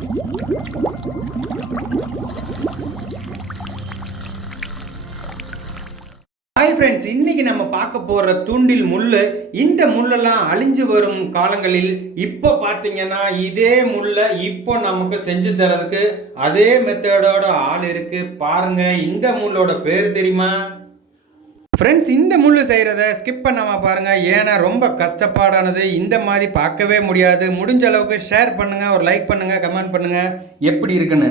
Hi friends, இன்னைக்கு நம்ம பார்க்க போகிற தூண்டில் முள். இந்த முள்ளெல்லாம் அழிஞ்சு வரும் காலங்களில் இப்போ பார்த்தீங்கன்னா இதே முள்ளை இப்போ நமக்கு செஞ்சு தரதுக்கு அதே மெத்தடோட ஆள் இருக்கு. பாருங்க, இந்த முள்ளோட பேர் தெரியுமா ஃப்ரெண்ட்ஸ்? இந்த முள் செய்கிறத ஸ்கிப் பண்ணாமல் பாருங்கள், ஏன்னா ரொம்ப கஷ்டப்பாடானது. இந்த மாதிரி பார்க்கவே முடியாது. முடிஞ்ச அளவுக்கு ஷேர் பண்ணுங்கள், ஒரு லைக் பண்ணுங்கள், கமெண்ட் பண்ணுங்கள் எப்படி இருக்குன்னு.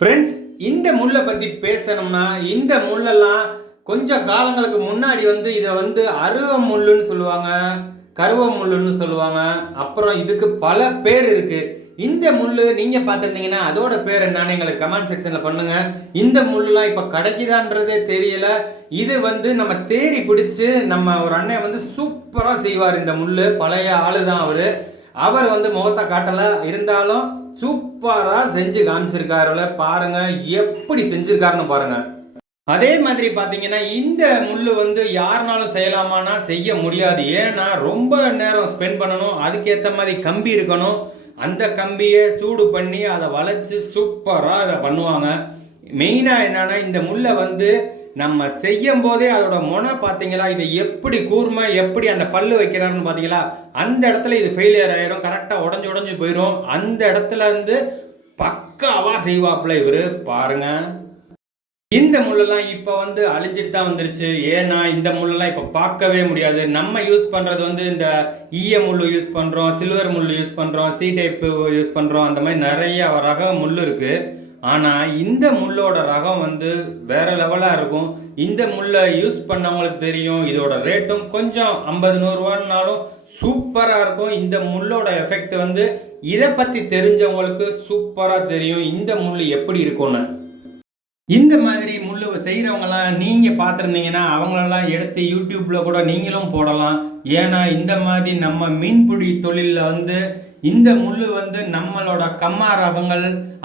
ஃப்ரெண்ட்ஸ், இந்த முள்ளை பற்றி பேசணும்னா இந்த முள்ளெல்லாம் கொஞ்சம் காலங்களுக்கு முன்னாடி இதை அருவ முள்ளுன்னு சொல்லுவாங்க, கருவ முள்ளுன்னு சொல்லுவாங்க. அப்புறம் இதுக்கு பல பேர் இருக்கு. இந்த முள்ளு நீங்க பார்த்துருந்தீங்கன்னா அதோட பேர் என்னன்னு எங்களுக்கு கமெண்ட் செக்ஷன்ல பண்ணுங்க. இந்த முள்ளுலாம் இப்போ கிடைக்குதான்றதே தெரியல. இது நம்ம தேடி பிடிச்சு நம்ம ஒரு அண்ணன் சூப்பராக செய்வார். இந்த முள்ளு பழைய ஆளு தான் அவர் முகத்தை காட்டல, இருந்தாலும் சூப்பராக செஞ்சு காமிச்சிருக்காருல. பாருங்க எப்படி செஞ்சிருக்காருன்னு பாருங்க. அதே மாதிரி பார்த்தீங்கன்னா இந்த முள்ளு யாருனாலும் செய்யலாமான்னா செய்ய முடியாது. ஏன்னா ரொம்ப நேரம் ஸ்பெண்ட் பண்ணணும், அதுக்கேற்ற மாதிரி கம்பி இருக்கணும். அந்த கம்பியை சூடு பண்ணி அதை வளைச்சி சூப்பராக அதை பண்ணுவாங்க. மெயினாக என்னன்னா இந்த முள்ளை நம்ம செய்யும் போதே அதோட முனை பார்த்தீங்களா, இதை எப்படி கூர்மை எப்படி அந்த பல்லு வைக்கிறாருன்னு பார்த்தீங்களா, அந்த இடத்துல இது ஃபெயிலியர் ஆயிரும், கரெக்டாக உடஞ்சி போயிடும். அந்த இடத்துல பக்காவா செய்வாப்புல இவர். பாருங்க, இந்த முள்ளெல்லாம் இப்போ அழிஞ்சிட்டு தான் வந்துருச்சு. ஏன்னா இந்த முள்ளெல்லாம் இப்போ பார்க்கவே முடியாது. நம்ம யூஸ் பண்ணுறது இந்த ஈய முள் யூஸ் பண்ணுறோம், சில்வர் முள் யூஸ் பண்ணுறோம், சி டைப்பு யூஸ் பண்ணுறோம். அந்த மாதிரி நிறைய ரக முள் இருக்குது. ஆனால் இந்த முள்ளோட ரகம் வேற லெவலாக இருக்கும். இந்த முள்ளை யூஸ் பண்ணவங்களுக்கு தெரியும். இதோட ரேட்டும் கொஞ்சம் 50-100 ரூபான்னாலும் சூப்பராக இருக்கும். இந்த முள்ளோட எஃபெக்ட் இதை பற்றி தெரிஞ்சவங்களுக்கு சூப்பராக தெரியும் இந்த முள் எப்படி இருக்கும்னு. இந்த மாதிரி முள்ளு செய்கிறவங்களாம் நீங்கள் பார்த்துருந்தீங்கன்னா அவங்களெல்லாம் எடுத்து யூடியூப்பில் கூட நீங்களும் போடலாம். ஏன்னா இந்த மாதிரி நம்ம மீன்பிடி தொழிலில் இந்த முள் நம்மளோட கம்மா ரகங்கள்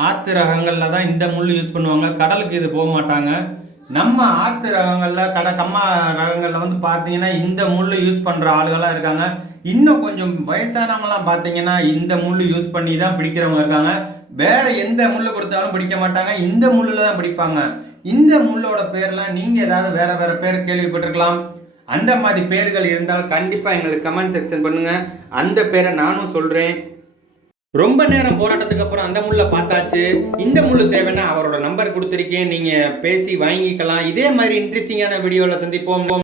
ஆற்று ரகங்களில் தான் இந்த முள் யூஸ் பண்ணுவாங்க. கடலுக்கு இது போக மாட்டாங்க. நம்ம ஆற்று ரகங்களில் கம்மா ரகங்களில் பார்த்தீங்கன்னா இந்த முள் யூஸ் பண்ணுற ஆளுகளாக இருக்காங்க. இன்னும் கொஞ்சம் வயசானவங்களாம் பார்த்தீங்கன்னா இந்த முள் யூஸ் பண்ணி தான் பிடிக்கிறவங்க இருக்காங்க. வேற எந்த முள்ளு கொடுத்தாலும் பிடிக்க மாட்டாங்க, இந்த முள்ளில் தான் பிடிப்பாங்க. இந்த முள்ளோட பேர்லாம் நீங்கள் ஏதாவது வேற வேற பேர் கேள்விப்பட்டிருக்கலாம். அந்த மாதிரி பேர்கள் இருந்தால் கண்டிப்பாக எங்களுக்கு கமெண்ட் செக்ஷன் பண்ணுங்கள். அந்த பேரை நானும் சொல்கிறேன். ரொம்ப நேரம் போராட்டத்துக்கு அப்புறம் அந்த முள்ளை பார்த்தாச்சு. இந்த முள்ளு தேவைன்னா அவரோட நம்பர் கொடுத்துருக்கேன், நீங்கள் பேசி வாங்கிக்கலாம். இதே மாதிரி இன்ட்ரெஸ்டிங்கான வீடியோவில் சந்திப்போம்.